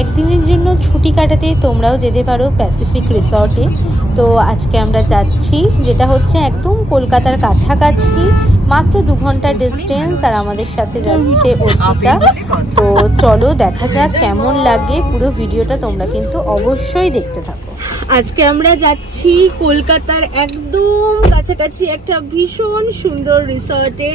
একদিনের জন্য ছুটি কাটাতে তোমরাও যেতে পারো প্যাসিফিক রিসর্টে। তো আজকে আমরা যাচ্ছি, যেটা হচ্ছে একদম কলকাতার কাছাকাছি, মাত্র 2 ঘন্টার ডিস্টেন্স। আর আমাদের সাথে যাচ্ছে অর্পিতা। তো চলো দেখা যাক কেমন লাগে, পুরো ভিডিওটা তোমরা কিন্তু অবশ্যই দেখতে থাকো। আজকে আমরা যাচ্ছি কলকাতার একদম কাছাকাছি একটা ভীষণ সুন্দর রিসর্টে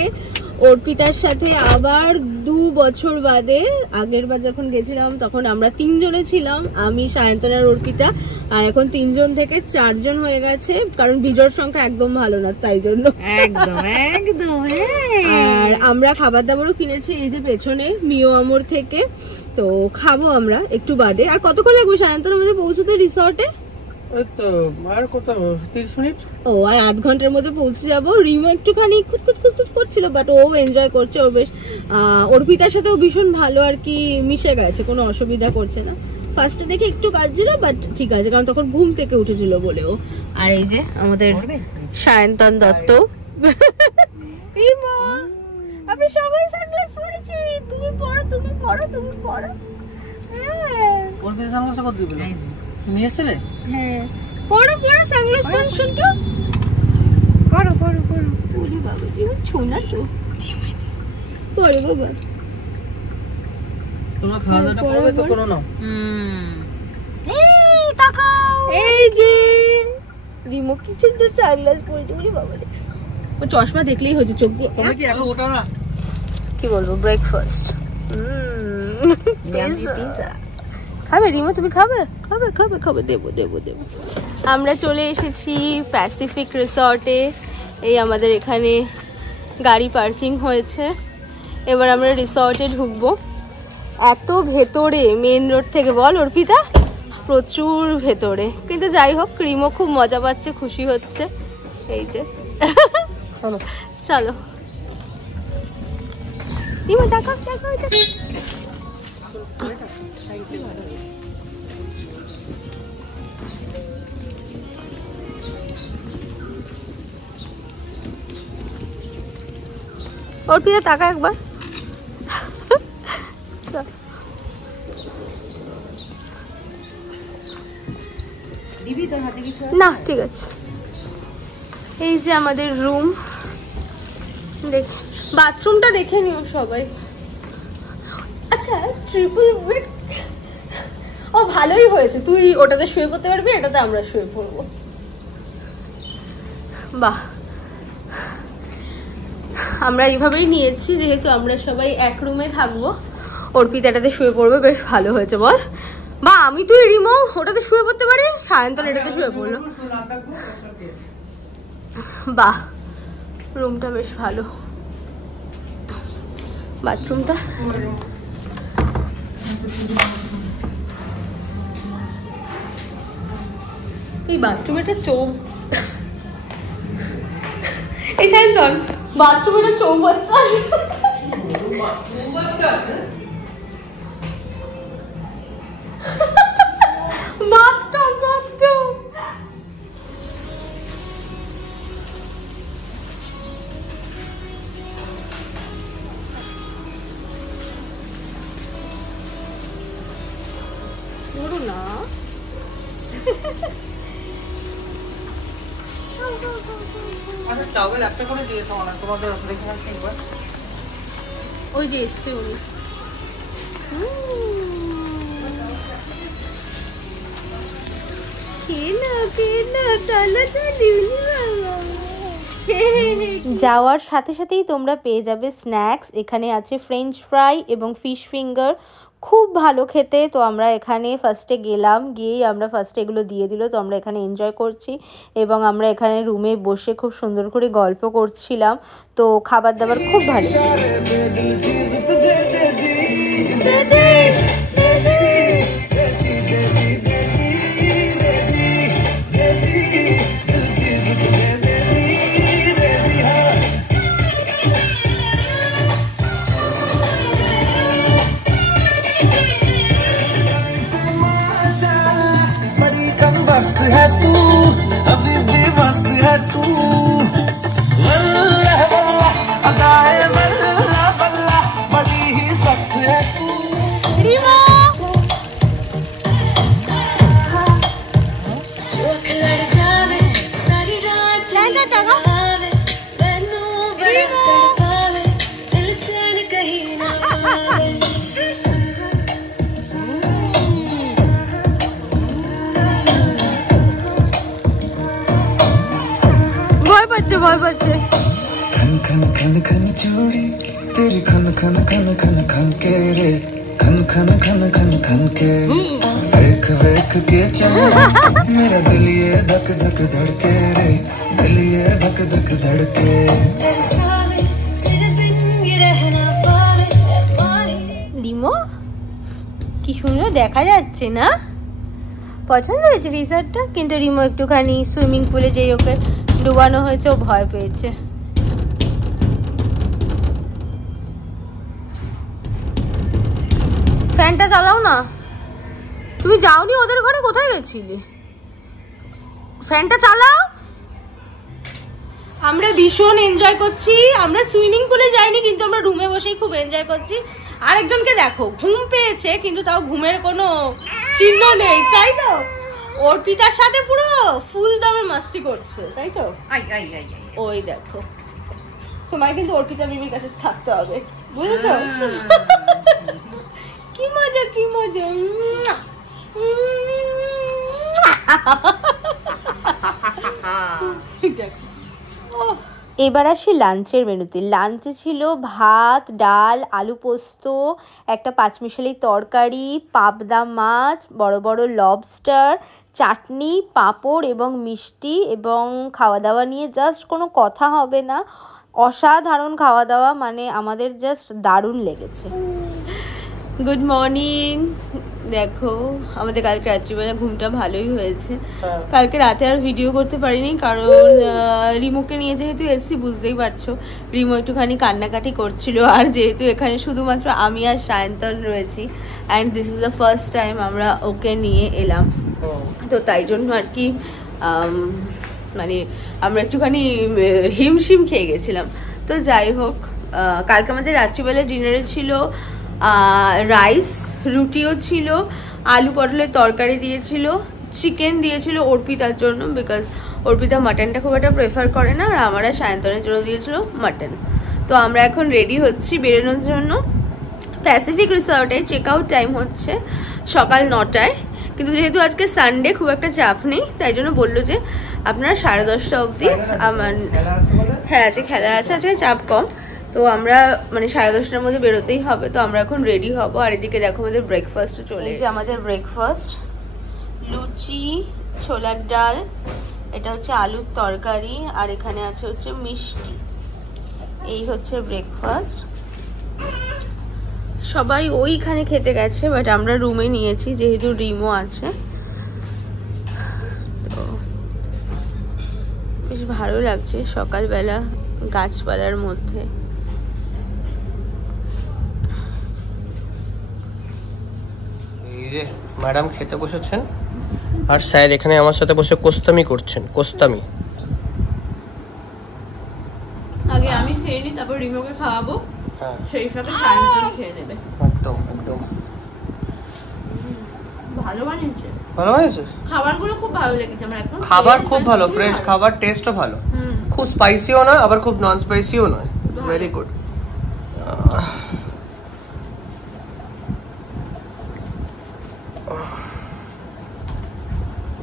অর্পিতার সাথে। আবার 2 বছর বাদে, আগের বার যখন গেছিলাম তখন আমরা 3 জনে ছিলাম, আমি, সায়ন্তন আর অর্পিতা। আর এখন 3 জন থেকে 4 জন হয়ে গেছে, কারণ বিজোড় সংখ্যা একদম ভালো না, তাই জন্য। একদম একদম। আর আমরা খাবার দাবারও কিনেছি এই যে পেছনে মিও আমর থেকে। তো খাবো আমরা একটু বাদে। আর কতক্ষণ লাগবে সায়ন্তন আমাদের পৌঁছতে রিসর্টে? তো আর কত 30 মিনিট। ও, আর 8 ঘন্টার মধ্যে পৌঁছে যাবো। রিমো একটুখানি কুচকুচ করছিল, বাট ও এনজয় করছে। ও বেশ অর্পিতার সাথেও ভীষণ ভালো আর কি মিশে গেছে, কোনো অসুবিধা করছে না। ফার্স্টে দেখে একটু কাঁদছিল, বাট ঠিক আছে, কারণ তখন ঘুম থেকে উঠেছিল বলেও। আর এই যে আমাদের সায়ন্তন দত্ত, রিমো, আমরা সবাই সানগ্লাস পরেছি। তুমি পড়ো, তুমি পড়ো, তুমি পড়ো। হ্যাঁ, অর্পিতা সানগ্লাস কত দিবে নিয়েছিলে? হ্যাঁ, পড়ো পড়ো, সানগ্লাস পরো, শুনতো পড়ো পড়ো পড়ো। ওরে বাবা, এমন ছোনা তো। পড়ো বাবা। তোমরা খাওয়া দাওয়া করবে তো করো না। এই তাকাও, এই যে রিমো কি সুন্দর সানগ্লাস পরেছে। ওরে বাবা, ও চশমা দেখলেই হচ্ছে চোখ দিয়ে। তোমরা কি আগে ওটা না কি বলবো, ব্রেকফাস্ট। পিৎজা খাবে রিমো? তুমি খাবে? খাবে খাবে খাবে, দেবো দেবো দেবো। আমরা চলে এসেছি প্যাসিফিক রিসর্টে। এই আমাদের এখানে গাড়ি পার্কিং হয়েছে। এবার আমরা রিসর্টে ঢুকবো। এত ভেতরে মেন রোড থেকে, বল অর্পিতা, প্রচুর ভেতরে। কিন্তু যাই হোক, রিমো খুব মজা পাচ্ছে, খুশি হচ্ছে। এই যে চলো রিমো, দেখো দেখো দেখো। অর্পিতা টাকা একবার। না ঠিক আছে। এই যে আমাদের রুম, দেখ বাথরুমটা দেখে নিও সবাই। আচ্ছা, ট্রিপল বেড। ও ভালোই হয়েছে, তুই ওটাতে শুয়ে পড়তে পারবি, এটাতে আমরা শুয়ে পড়বো। বাহ, আমরা এইভাবেই নিয়েছি, যেহেতু আমরা সবাই এক রুমে থাকবো। অর্পিতা এটাতে শুয়ে পড়বে, বেশ ভালো হয়েছে বল। বা আমি, তুই, রিমো ওটাতে শুয়ে পড়তে পারি, সায়ন্তন এটাতে শুয়ে পড়লো। বাহ, রুমটা বেশ ভালো। বাথরুমটা এই বাথরুমেটা চোখ, এই সায়ন্তন বাথরুমেটা চৌবাচ্চা। Bathtub bathtub. বড় না, টাওয়েল একটা করে দিয়েছো না তোমাদের দেখে একবার। ওই যে এসছে উনি। যাওয়ার সাথে সাথেই তোমরা পেয়ে যাবে স্ন্যাক্স। এখানে আছে ফ্রেঞ্চ ফ্রাই এবং ফিশ ফিঙ্গার, খুব ভালো খেতে। তো আমরা এখানে ফার্স্টে গেলাম, গিয়েই আমরা ফার্স্টে এগুলো দিয়ে দিল। তো আমরা এখানে এনজয় করছি এবং আমরা এখানে রুমে বসে খুব সুন্দর করে গল্প করছিলাম। তো খাবার দাবার খুব ভালো ছিল। है तू अभी भी मस्त है तू वल्लाह वल्लाह अदाए वल्लाह वल्लाह बड़ी ही सख्त है तू। ভয় পাচ্ছে। खन खन खन खन चूड़ी तेरी खन खन खन खन खन के रे खन खन खन खन खन के वेख वेख के चल मेरा दिल ये धक धक धड़के रे दिल ये धक धक धड़के রিমো কি সুন্দর দেখা যাচ্ছে না? পছন্দ হয়েছে রিসর্টটা, কিন্তু রিমো একটুখানি সুইমিং পুলে যেই ওকে ডুবানো হয়েছে ও ভয় পেয়েছে। ফ্যানটা চালাও না। তুমি যাওনি ওদের ঘরে? কোথায় গেছিলে? ফ্যানটা চালাও। আমরা ভীষণ এনজয় করছি। আমরা সুইমিং পুলে যাইনি, কিন্তু আমরা রুমে বসেই খুব এনজয় করছি। আরেকজনকে দেখো, ঘুম পেয়েছে কিন্তু তাও ঘুমের কোনো চিহ্ন নেই, তাই তো? অর্পিতার সাথে পুরো ফুল দমে মাস্তি করছে, তাই তো? ওই দেখো, তোমার কিন্তু অর্পিতা মিমির কাছে থাকতে হবে, বুঝেছো? কি মজা, কি মজা। এবার আসি লাঞ্চের মেনুতে। লাঞ্চে ছিল ভাত, ডাল, আলু পোস্ত, একটা পাঁচমিশালি তরকারি, পাবদা মাছ, বড় বড় লবস্টার, চাটনি, পাঁপড় এবং মিষ্টি। এবং খাওয়া দাওয়া নিয়ে জাস্ট কোনো কথা হবে না, অসাধারণ খাওয়া দাওয়া, মানে আমাদের জাস্ট দারুণ লেগেছে। Good morning. দেখো আমাদের কালকে রাত্রিবেলা ঘুমটা ভালোই হয়েছে। কালকে রাতে আর ভিডিও করতে পারিনি, কারণ রিমোকে নিয়ে যেহেতু এসছি, বুঝতেই পারছো রিমো একটুখানি কান্নাকাটি করছিল। আর যেহেতু এখানে শুধুমাত্র আমি আর সায়ন্তন রয়েছি, and this is the first time আমরা ওকে নিয়ে এলাম, তো তাই জন্য আর কি মানে আমরা একটুখানি হিমশিম খেয়ে গেছিলাম। তো যাই হোক, কালকে আমাদের রাত্রিবেলা ডিনারে ছিল রাইস, রুটিও ছিল, আলু পটলের তরকারি দিয়েছিল, চিকেন দিয়েছিল অর্পিতার জন্য, বিকজ অর্পিতা মাটনটা খুব একটা প্রেফার করে না, আর আমরা সায়ন্তনের জন্য দিয়েছিল মাটন। তো আমরা এখন রেডি হচ্ছি বেরোনোর জন্য। প্যাসিফিক রিসর্টে চেক আউট টাইম হচ্ছে সকাল 9টায়, কিন্তু যেহেতু আজকে সানডে খুব একটা চাপ নেই, তাই জন্য বললো যে আপনারা 10:30 অবধি আমার, হ্যাঁ আজকে খেলা আছে, আজকে চাপ কম, তো আমরা মানে 10:30টার মধ্যে বেরোতেই হবে। তো আমরা এখন রেডি হব। আর এদিকে দেখো আমাদের ব্রেকফাস্টও চলে এসেছে। আমাদের ব্রেকফাস্ট লুচি, ছোলার ডাল, এটা হচ্ছে আলুর তরকারি, আর এখানে আছে হচ্ছে মিষ্টি। এই হচ্ছে ব্রেকফাস্ট। সবাই ওইখানে খেতে গেছে, বাট আমরা রুমে নিয়েছি যেহেতু রিমো আছে। তো বেশ ভালো লাগছে সকালবেলা গাছপালার মধ্যে। ম্যাডাম খেতে বসেছেন, আর স্যার এখানে আমার সাথে বসে কোস্তামি করছেন। কোস্তামি আগে আমি খেয়ে নি, তারপর রিমোকে খাওয়াবো, হ্যাঁ সেই হিসাবে সায়ন্তন খেয়ে নেবে। একদম একদম ভালো বানিয়েছে, ভালো হয়েছে। খাবারগুলো খুব ভালো লেগেছে আমার। একদম খাবার খুব ভালো, ফ্রেশ খাবার, টেস্টও ভালো, খুব স্পাইসিও না আবার খুব নন স্পাইসিও নয়, ভেরি গুড।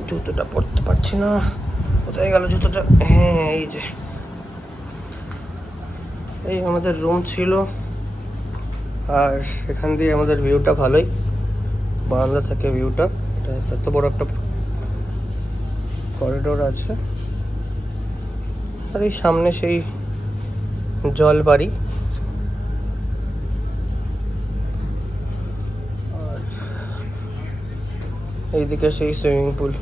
জুতোটা পরতে পারছি না, কোথায় গেল জুতোটা? হ্যাঁ এই যে, এই আমাদের রুম ছিল, আর এখান দিয়ে আমাদের ভিউটা ভালোই, বারান্দা থেকে ভিউটা। এটা এত বড় একটা করিডোর আছে, আর এই সামনে সেই জল বাড়ি, আর এইদিকে সেই সুইমিং পুল।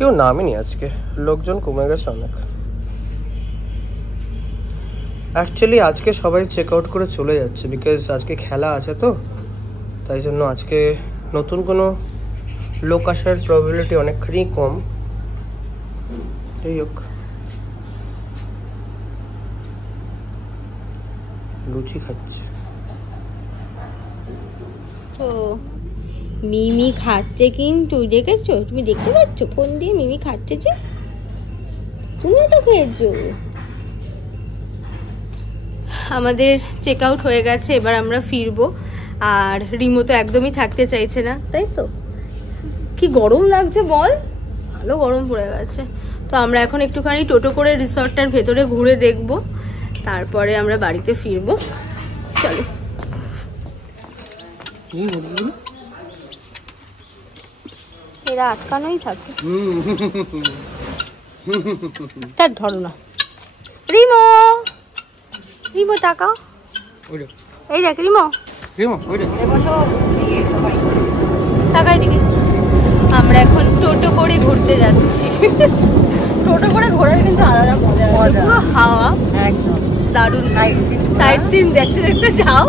কেউ নামেনি আজকে, লোকজন কমে গেছে অনেক। অ্যাকচুয়ালি আজকে সবাই চেক আউট করে চলে যাচ্ছে, বিকজ আজকে খেলা আছে, তো তাই জন্য আজকে নতুন কোনো লোক আসার প্রবাবিলিটি অনেকখানি কম। যাই হোক, লুচি খাচ্ছে। ও মিমি খাচ্ছে, কিন্তু দেখেছো? তুমি দেখতে পাচ্ছ ফোন দিয়ে মিমি খাচ্ছে যে? তুমি তো খেয়েছো। আমাদের চেক আউট হয়ে গেছে, এবার আমরা ফিরবো। আর রিমো তো একদমই থাকতে চাইছে না, তাই তো? কি গরম লাগছে বল, ভালো গরম পড়ে গেছে। তো আমরা এখন একটুখানি টোটো করে রিসর্টটার ভেতরে ঘুরে দেখব, তারপরে আমরা বাড়িতে ফিরবো। চলো। এরা আটকানোই থাকে, তার ধরো না। রিমো, রিমো তাকাও, এই দেখ রিমো, তাকাই দিকে। আমরা এখন টোটো করে ঘুরতে যাচ্ছি। টোটো করে ঘোরার কিন্তু আলাদা মজা, পুরো হাওয়া একদম দারুণ। সাইড সিন দেখতে দেখতে যাও।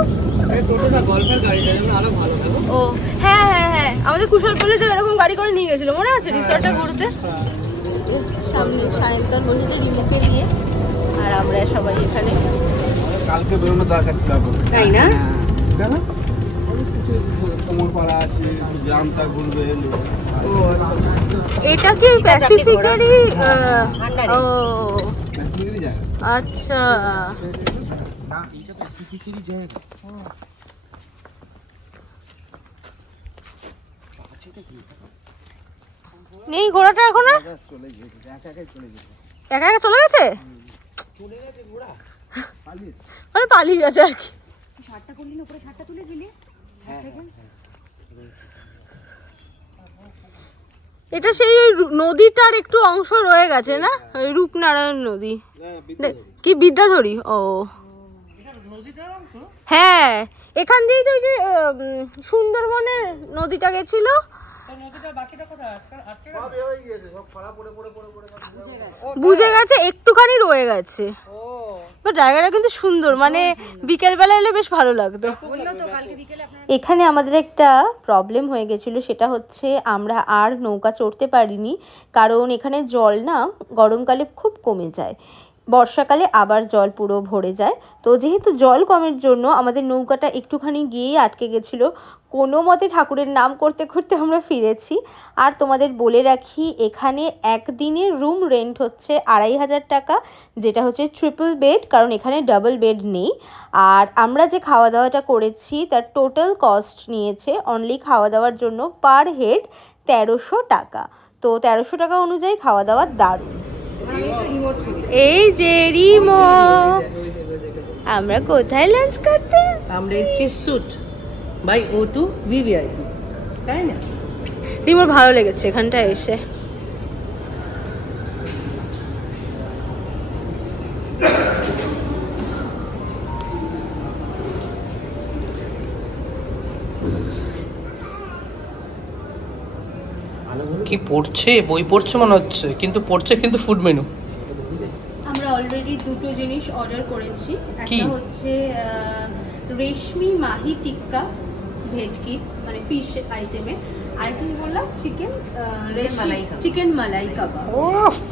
ও হ্যাঁ হ্যাঁ হ্যাঁ, আমাদের কুশলপল্লী তো এরকম গাড়ি করে নিয়ে গেছিল, মনে আছে রিসর্টটা ঘুরতে। সামনে সায়ন্তন বসেছে রিমোকে নিয়ে, আর আমরা সবাই এখানে। কালকে বেরোনোর দরকার ছিল, তাই না? কেন? কোমরপাড়া আছে, গ্রামটা ঘুরবে। এটা কি প্যাসিফিকেরই? ও প্যাসিফিকেরই জায়গা। আচ্ছা, না এটা প্যাসিফিকেরই জায়গা। নেই ঘোড়াটা এখনো? চলে গেছে, একা একাই চলে গেছে। একা একা চলে গেছে? মানে পালিয়ে গেছে আর কি। এটা সেই নদীটার একটু অংশ রয়ে গেছে না, রূপনারায়ণ নদী কি বিদ্যাধরী? ও হ্যাঁ, এখান দিয়ে তো যে সুন্দরবনের নদীটা গেছিল। বুঝে গেছে, একটুখানি রয়ে গেছে। জায়গাটা কিন্তু সুন্দর, মানে বিকেল বেলা এলে বেশ ভালো লাগতো। এখানে আমাদের একটা প্রবলেম হয়ে গেছিল, সেটা হচ্ছে আমরা আর নৌকা চড়তে পারিনি, কারণ এখানে জল না গরমকালে খুব কমে যায়, বর্ষাকালে আবার জল পুরো ভরে যায়। তো যেহেতু জল কমের জন্য আমাদের নৌকাটা একটুখানি গিয়েই আটকে গেছিলো। কোনো মতে ঠাকুরের নাম করতে করতে আমরা ফিরেছি। আর তোমাদের বলে রাখি, এখানে একদিনের রুম রেন্ট হচ্ছে 2500 টাকা, যেটা হচ্ছে ট্রিপল বেড, কারণ এখানে ডাবল বেড নেই। আর আমরা যে খাওয়া দাওয়াটা করেছি তার টোটাল কস্ট নিয়েছে অনলি খাওয়া দাওয়ার জন্য পার হেড 1300 টাকা। তো 1300 টাকা অনুযায়ী খাওয়া দাওয়া দারুণ। এই যে রিমো, আমরা কোথায় লাঞ্চ করতে? আমরা এসেছি স্যুট বাই O2 VVIP, তাই না? রিমোর ভালো লেগেছে এখানটা এসে। কি পড়ছে? বই পড়ছে মনে হচ্ছে, কিন্তু পড়ছে কিন্তু ফুড মেনু। আমরা অলরেডি দুটো জিনিস অর্ডার করেছি। কি? একটা হচ্ছে রেশমি মাহি টিক্কা ভেটকি, মানে ফিশ আইটেমে, আর কি বললাম চিকেন মালাই কাবাব।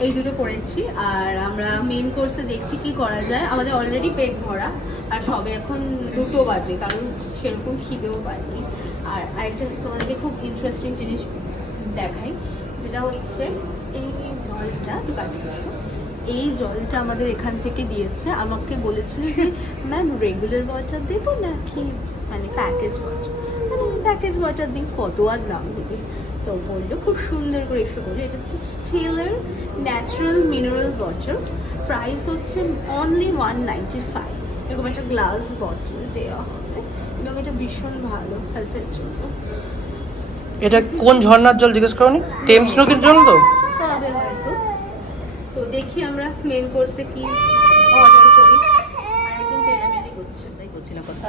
এই দুটো করেছি। আর আমরা মেইন কোর্সে দেখছি কি করা যায়। আমাদের অলরেডি পেট ভরা, আর সবে এখন 2টো বাজে, কারণ সেরকম খিদেও পাইনি। আর আরেকটা তোমাদেরকে খুব ইন্টারেস্টিং জিনিস দেখাই, যেটা হচ্ছে এই জলটা, একটু কাছে আসো। এই জলটা আমাদের এখান থেকে দিয়েছে। আমাকে বলেছিল যে ম্যাম রেগুলার ওয়াটার দেবো নাকি মানে প্যাকেজ ওয়াটার, মানে প্যাকেজ ওয়াটার দিন, কত আর দাম দিবি? তো বললো, খুব সুন্দর করে এসে বললো এটা হচ্ছে স্টিলের ন্যাচারাল মিনারেল ওয়াটার, প্রাইস হচ্ছে অনলি 195। এরকম একটা গ্লাস বটল দেওয়া হবে, এবং এটা ভীষণ ভালো হেলথের জন্য। এটা কোন ঝর্ণার জল জিজ্ঞেস করনি? টেমস নদীর জল তো হবে হয়তো। তো দেখি আমরা মেন কোর্সে কি অর্ডার করি। আরেকজন চেলামেলি করছে, তাই করছিলাম কথা।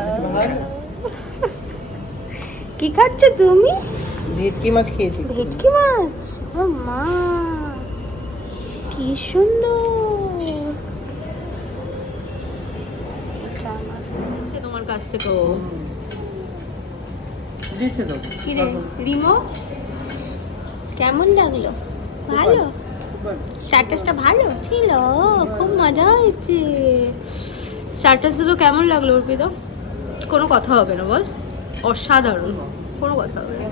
কি খাচ্ছ তুমি? ভেটকি মাছ খেয়েছি। ভেটকি মাছ? ও মা, কি সুন্দর। তোমার কাছ থেকে কি রে রিমো, কেমন লাগলো? ভালো? স্ট্যাটাসটা ভালো ছিল, খুব মজা হয়েছে। স্ট্যাটাসগুলো কেমন লাগলো অর্পিতা? কোনো কথা হবে না বল, অসাধারণ, কোনো কথা হবে না।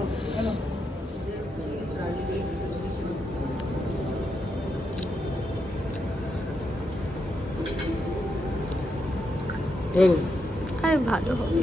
আরে ভালো হবে।